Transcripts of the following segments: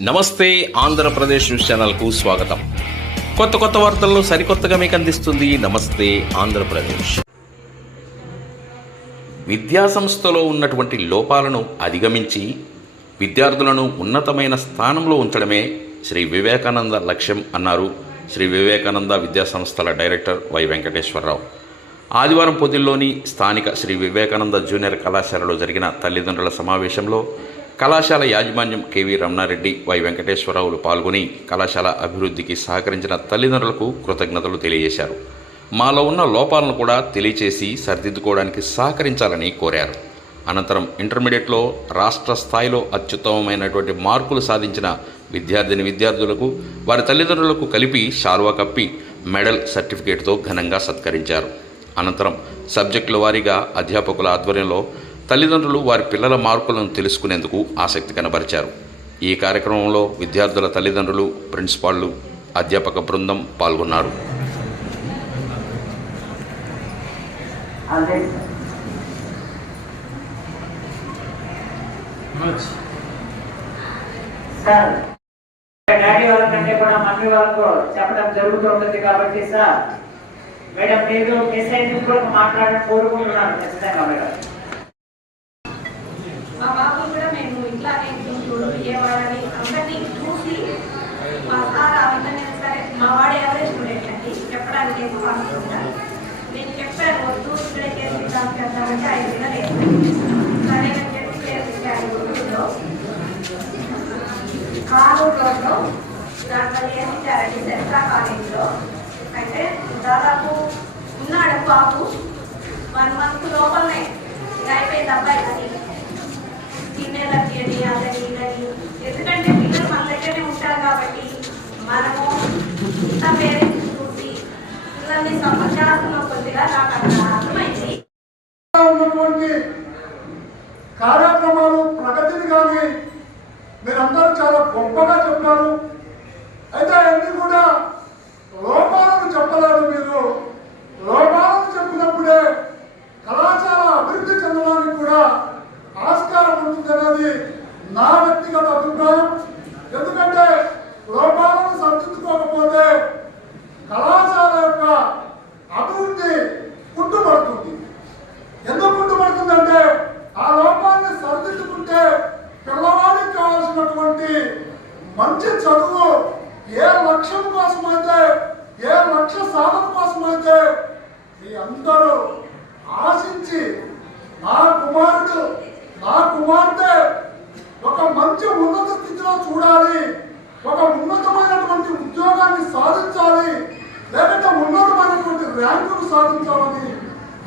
నమస్తే ఆంధ్రప్రదేశ్ న్యూస్ ఛానల్కు స్వాగతం. కొత్త కొత్త వార్తలను సరికొత్తగా మీకు అందిస్తుంది నమస్తే ఆంధ్రప్రదేశ్. విద్యా సంస్థలో ఉన్నటువంటి లోపాలను అధిగమించి విద్యార్థులను ఉన్నతమైన స్థానంలో ఉంచడమే శ్రీ వివేకానంద లక్ష్యం అన్నారు శ్రీ వివేకానంద విద్యా సంస్థల డైరెక్టర్ వై వెంకటేశ్వరరావు. ఆదివారం పొద్దుల్లోని స్థానిక శ్రీ వివేకానంద జూనియర్ కళాశాలలో జరిగిన తల్లిదండ్రుల సమావేశంలో కళాశాల యాజమాన్యం కెవి రమణారెడ్డి వై వెంకటేశ్వరరావులు పాల్గొని కళాశాల అభివృద్ధికి సహకరించిన తల్లిదండ్రులకు కృతజ్ఞతలు తెలియజేశారు. మాలో ఉన్న లోపాలను కూడా తెలియచేసి సరిదిద్దుకోవడానికి సహకరించాలని కోరారు. అనంతరం ఇంటర్మీడియట్లో రాష్ట్ర స్థాయిలో అత్యుత్తమమైనటువంటి మార్కులు సాధించిన విద్యార్థిని విద్యార్థులకు వారి తల్లిదండ్రులకు కలిపి శాల్వా కప్పి మెడల్ సర్టిఫికేట్తో ఘనంగా సత్కరించారు. అనంతరం సబ్జెక్టుల వారీగా అధ్యాపకుల ఆధ్వర్యంలో తల్లిదండ్రులు వారి పిల్లల మార్కులను తెలుసుకునేందుకు ఆసక్తి కనబరిచారు. ఈ కార్యక్రమంలో విద్యార్థుల తల్లిదండ్రులు ప్రిన్సిపాళ్ళు అధ్యాపక బృందం పాల్గొన్నారు. సార్ డాడీ వాళ్ళకంటే కూడా మమ్మీ వాళ్ళకు చెప్పడం జరుగుతూ ఉంటుంది కాబట్టి సార్ మేడం మీరు మెసేజ్ కూడా మాట్లాడడం కోరుకుంటున్నాను ఖచ్చితంగా మేడం. మా బాబు కూడా మేము ఇట్లానే గుంటూరు విజయవాడని అందరినీ చూసి మా సార్ ఆ సరే మా వాడు ఎవరే స్టూడెంట్ అండి? చెప్పడానికి ఏమో అనుకుంటా నేను చెప్పాను వద్దు ఇక్కడే చేద్దాం చేద్దామంటే ఆయన వినలేదు. సరే అని చెప్పి చేర్పించాను గుంటూరులో కానూరు రోడ్లో దాంట్లో చేర్పించారండి దసరా కాలేజీలో? అయితే దాదాపు ఉన్నాడు బాబు. వన్ మంత్ లోపలనే. అయిపోయింది అబ్బాయి కానీ అది తినేలకి అని అదని ఇదని ఎందుకంటే పిల్లలు మన దగ్గరనే ఉంటారు కాబట్టి మనము ఇంత పేరెంట్స్ చూసి పిల్లల్ని సమస్యాత్మక కొద్దిగా నాకు అర్థమైంది. ఉన్నటువంటి కార్యక్రమాలు ప్రగతిని కానీ మీరందరూ చాలా గొప్పగా చెప్పారు. అయితే అన్ని కూడా లోపాలను చెప్పలేదు మీరు. ఒక ఉన్నతమైనటువంటి ఉద్యోగాన్ని సాధించాలి లేకపోతే ఉన్నతమైనటువంటి ర్యాంకును సాధించాలని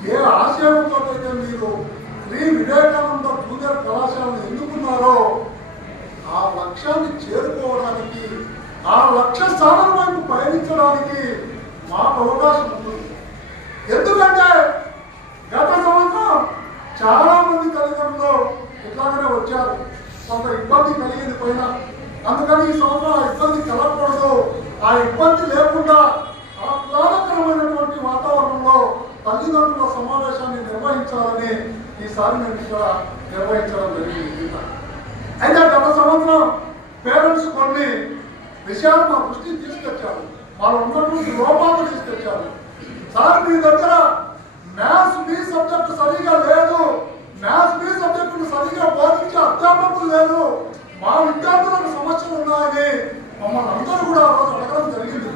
ఏ ఆశయంతో అయితే మీరు శ్రీ వివేకానంద జూనియర్ కళాశాలను ఎన్నుకున్నారో ఆ లక్ష్యాన్ని చేరుకోవడానికి ఆ లక్ష్య స్థానం వైపు పయనించడానికి మాకు అవకాశం ఉంది. ఎందుకంటే గత సంవత్సరం చాలా మంది తల్లిదండ్రులు ఇట్లాగనే వచ్చారు. కొంత ఇబ్బంది కలిగింది పైన అందుకని ఈ సంవత్సరం ఆ ఇబ్బంది కలగకూడదు ఆ ఇబ్బంది లేకుండా ఆహ్లాదకరమైనటువంటి వాతావరణంలో తల్లిదండ్రుల సమావేశాన్ని నిర్వహించాలని ఈసారి నేను ఇక్కడ నిర్వహించడం జరిగింది. అయితే గత సంవత్సరం పేరెంట్స్ కొన్ని విషయాలు మా దృష్టికి తీసుకొచ్చారు. వాళ్ళు ఉన్నటువంటి లోపాలు తీసుకొచ్చారు. సార్ మీ దగ్గర మ్యాథ్స్ మీ సబ్జెక్ట్ సరిగా లేదు. మ్యాథ్స్ మీ సబ్జెక్టును సరిగా బోధించే అధ్యాపకులు లేదు మా విద్యార్థులు సమస్యలు ఉన్నాయని మమ్మల్ని అందరూ కూడా ఆ రోజు అడగడం జరిగింది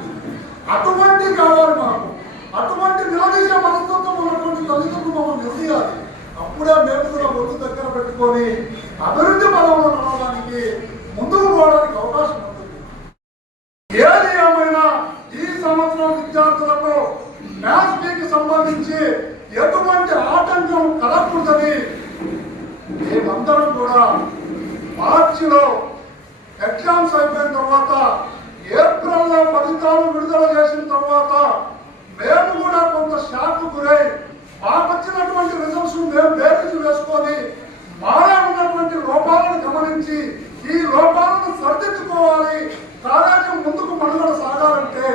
అటువంటి కావాలి మాకు. అటువంటి నిలదీసే మనస్తత్వం ఉన్నటువంటి తల్లిదండ్రులు మమ్మల్ని నిర్ణయాలి అప్పుడే మేము కూడా ఒడ్డు దగ్గర పెట్టుకొని అభివృద్ధి బలంలో నడవడానికి ముందుకు పోవడానికి అవకాశం ఉంటుంది. ఏది ఏమైనా ఈ సంవత్సరం విద్యార్థులకు మ్యాథ్స్కి సంబంధించి ఎటువంటి ఆటంకం కలగకూడదని మేమందరం కూడా మార్చిలో ఎగ్జామ్స్ అయిపోయిన తర్వాత ఏప్రిల్లో ఫలితాలు విడుదల ఈ లోపాలను సరిదిద్దుకోవాలి. ప్రాధాన్యం ముందుకు మనుగడ సాగాలంటే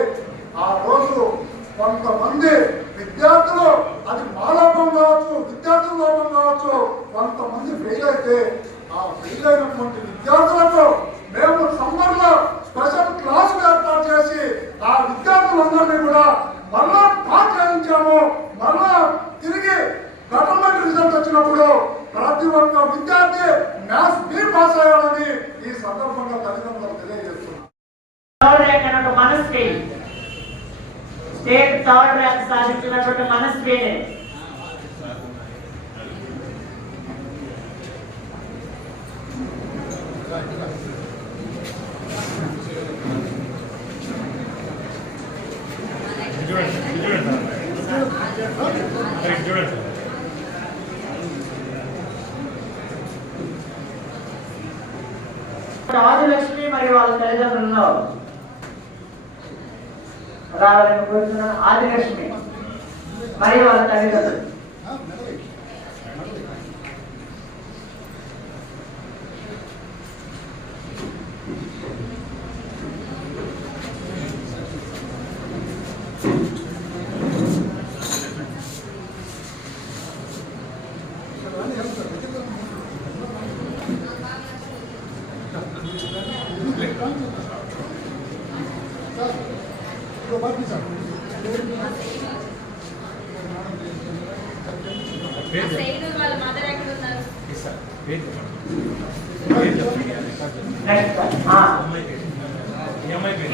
ఆ రోజు కొంతమంది విద్యార్థులు అది మా లోపం కావచ్చు విద్యార్థుల లోపం కావచ్చు కొంతమంది ఫెయిల్ అయితే ఆ ఫెయిల్ అయినటువంటి విద్యార్థులతో మేము సమ్మర్లో స్పెషల్ క్లాస్ ఏర్పాటు చేసి ఆ విద్యార్థులందరినీ కూడా మళ్ళా పాస్ మళ్ళా తిరిగి గవర్నమెంట్ రిజల్ట్ వచ్చినప్పుడు ప్రతి ఒక్క విద్యార్థి మ్యాథ్స్ బి పాస్ అయ్యాడని ఈ సందర్భంగా తల్లిదండ్రులు తెలియజేస్తున్నారు. స్టేట్ థర్డ్ ర్యాంక్ సాధించినటువంటి మనస్వేనే Thank you. ఆదిలక్ష్మి మరియు వాళ్ళ తల్లిదండ్రులను రావాలని కోరుతున్నాను. ఆదిలక్ష్మి మరియు వాళ్ళ తల్లిదండ్రులు.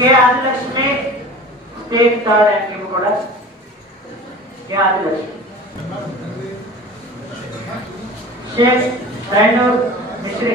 K Adilakshmi state third ranking కూడా. కే ఆదిలక్ష్మి. షేక్ మిశ్రీ.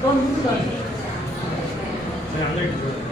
그럼 이제 가야지. 네, 안녕히 계세요.